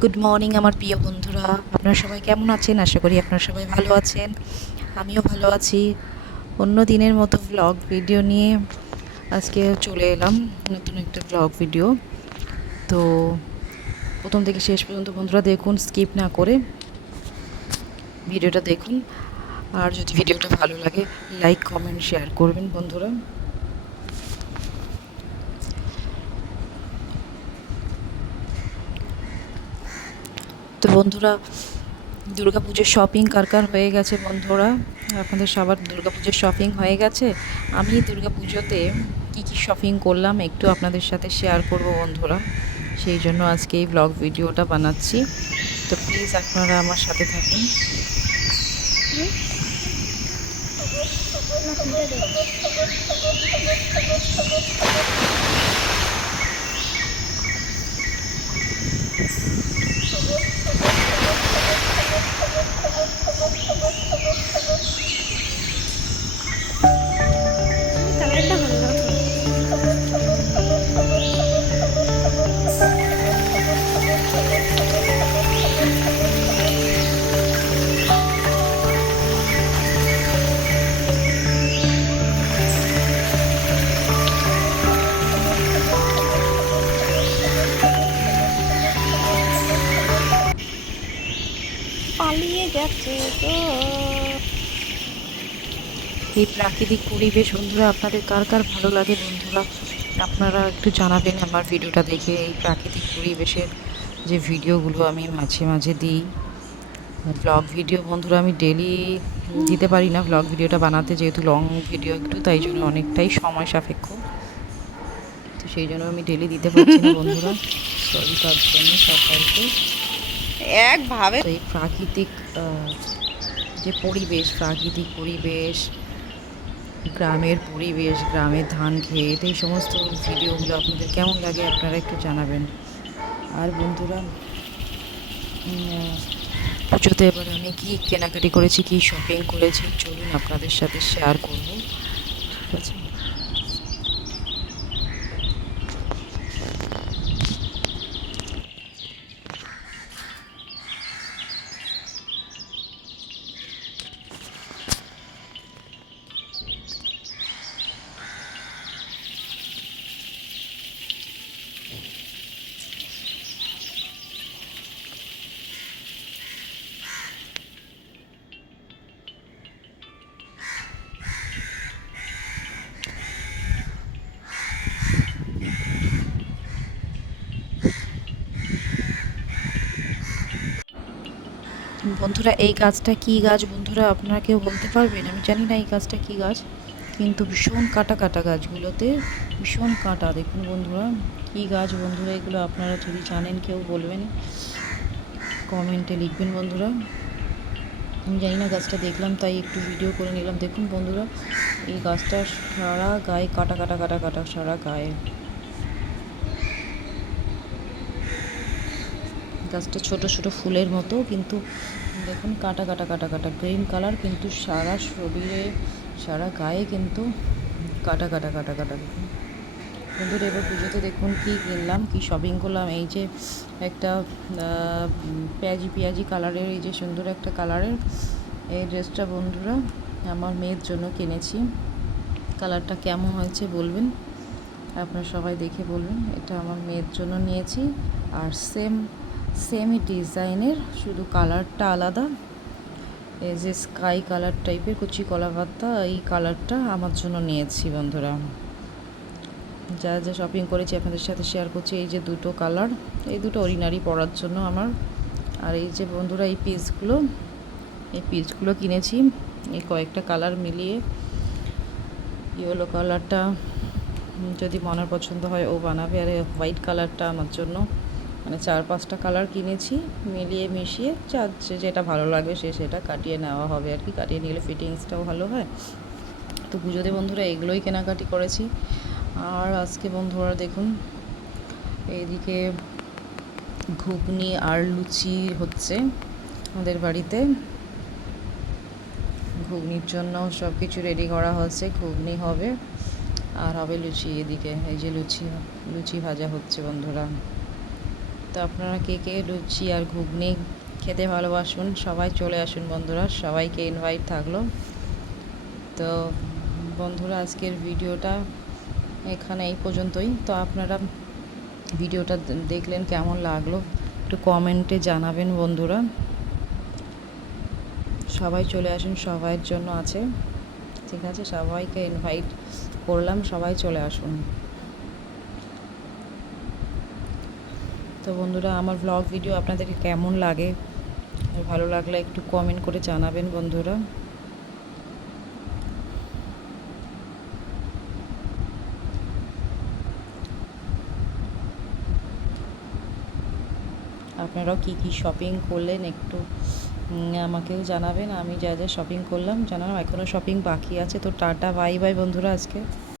Good morning আমার প্রিয় বন্ধুরা, আপনারা সবাই কেমন আছেন? আশা করি আপনারা সবাই ভালো আছেন। আমিও ভালো আছি। অন্য দিনের মতো ভ্লগ ভিডিও নিয়ে আজকে চলে এলাম, নতুন একটা ভ্লগ ভিডিও। তো প্রথম থেকে শেষ পর্যন্ত বন্ধুরা দেখুন, স্কিপ না করে ভিডিওটা দেখুন। আর যদি ভিডিওটা ভালো লাগে লাইক কমেন্ট শেয়ার করবেন বন্ধুরা। তো বন্ধুরা, দুর্গাপুজোর শপিং কার কার হয়ে গেছে বন্ধুরা? আপনাদের সবার দুর্গাপুজোর শপিং হয়ে গেছে? আমি দুর্গাপুজোতে কী কী শপিং করলাম একটু আপনাদের সাথে শেয়ার করব বন্ধুরা। সেই জন্য আজকে এই ব্লগ ভিডিওটা বানাচ্ছি। তো প্লিজ আপনারা আমার সাথে থাকুন। পালিয়ে গেছে তো। এই প্রাকৃতিক পরিবেশ বন্ধুরা আপনাদের কার কার ভালো লাগে বন্ধুরা? আপনারা একটু জানাবেন আমার ভিডিওটা দেখে। এই প্রাকৃতিক পরিবেশের যে ভিডিওগুলো আমি মাঝে মাঝে দিই, ব্লগ ভিডিও বন্ধুরা আমি ডেলি দিতে পারি না। ব্লগ ভিডিওটা বানাতে যেহেতু লং ভিডিও একটু, তাই জন্য অনেকটাই সময় সাপেক্ষ। তো সেই জন্য আমি ডেলি দিতে পারছি না বন্ধুরা, সরি তার জন্য সবাইকে। একভাবে তো এই প্রাকৃতিক যে পরিবেশ, প্রাকৃতিক পরিবেশ, গ্রামের পরিবেশ, গ্রামের ধান ক্ষেত, এই সমস্ত ভিডিওগুলো আপনাদের কেমন লাগে আপনারা একটু জানাবেন। আর বন্ধুরা, পুজোতে এবার আমি কী কেনাকাটি করেছি, কী শপিং করেছি চলুন আপনাদের সাথে শেয়ার করব। ঠিক আছে? বন্ধুরা, এই গাছটা কী গাছ বন্ধুরা আপনারা কেউ বলতে পারবেন? আমি জানি না এই গাছটা কী গাছ, কিন্তু ভীষণ কাটা কাটা গাছগুলোতে, ভীষণ কাটা। দেখুন বন্ধুরা, কী গাছ বন্ধুরা এগুলো? আপনারা যদি জানেন কেউ বলবেন, কমেন্টে লিখবেন বন্ধুরা। আমি জানি না, গাছটা দেখলাম তাই একটু ভিডিও করে নিলাম। দেখুন বন্ধুরা, এই গাছটা সারা গায়ে কাটা কাটা কাটা কাটা, সারা গায়ে। গাছটা ছোট ছোট ফুলের মতো, কিন্তু দেখুন কাটা কাটা কাটা কাটা, গ্রিন কালার, কিন্তু সারা শরীরে, সারা গায়ে কিন্তু কাটা কাটা কাটা কাটা। দেখুন বন্ধুরা, এবার পুজোতে দেখুন কী কিনলাম, কী শপিং করলাম। এই যে একটা পেঁয়াজি পেঁয়াজি কালারের, এই যে সুন্দর একটা কালারের এই ড্রেসটা বন্ধুরা আমার মেয়ের জন্য কিনেছি। কালারটা কেমন হয়েছে বলবেন, আপনারা সবাই দেখে বলবেন। এটা আমার মেয়ের জন্য নিয়েছি। আর সেমই ডিজাইনের, শুধু কালারটা আলাদা। এই যে স্কাই কালার টাইপের কচি কলা পাতা, এই কালারটা আমার জন্য নিয়েছি বন্ধুরা। যা যা শপিং করেছি আপনাদের সাথে শেয়ার করছি। এই যে দুটো কালার, এই দুটো অর্ডিনারি পরার জন্য আমার। আর এই যে বন্ধুরা এই পিসগুলো কিনেছি, এই কয়েকটা কালার মিলিয়ে। ইয়েলো কালারটা যদি মনের পছন্দ হয় ও বানাবে, আর হোয়াইট কালারটা আমার জন্য, মানে 4-5টা কালার কিনেছি, মিলিয়ে মিশিয়ে যেটা ভালো লাগবে সেটা কাটিয়ে নেওয়া হবে আর কি। কাটিয়ে নিলে ফিটিংসটাও ভালো হয়। তো পুজোতে বন্ধুরা এগুলোই কেনাকাটি করেছি। আর আজকে বন্ধুরা দেখুন, এইদিকে ঘুগনি আর লুচি হচ্ছে আমাদের বাড়িতে। ঘুগনির জন্য সব কিছু রেডি করা হচ্ছে, ঘুগনি হবে আর হবে লুচি। এদিকে এই যে লুচি ভাজা হচ্ছে বন্ধুরা। তো আপনারা কে কে লুচি আর ঘুগনি খেতে ভালোবাসুন সবাই চলে আসুন বন্ধুরা, সবাইকে ইনভাইট থাকলো। তো বন্ধুরা আজকের ভিডিওটা এখানে এই পর্যন্তই। তো আপনারা ভিডিওটা দেখলেন, কেমন লাগলো একটু কমেন্টে জানাবেন বন্ধুরা। সবাই চলে আসুন, সবাইয়ের জন্য আছে, ঠিক আছে? সবাইকে ইনভাইট করলাম, সবাই চলে আসুন। তো বন্ধুরা আমার ব্লগ ভিডিও আপনাদেরকে কেমন লাগে, ভালো লাগলে একটু কমেন্ট করে জানাবেন বন্ধুরা। আপনারাও কী কী শপিং করলেন একটু আমাকেও জানাবেন। আমি যা যা শপিং করলাম জানালাম, এখনও শপিং বাকি আছে। তো টাটা বাই বাই বন্ধুরা আজকে।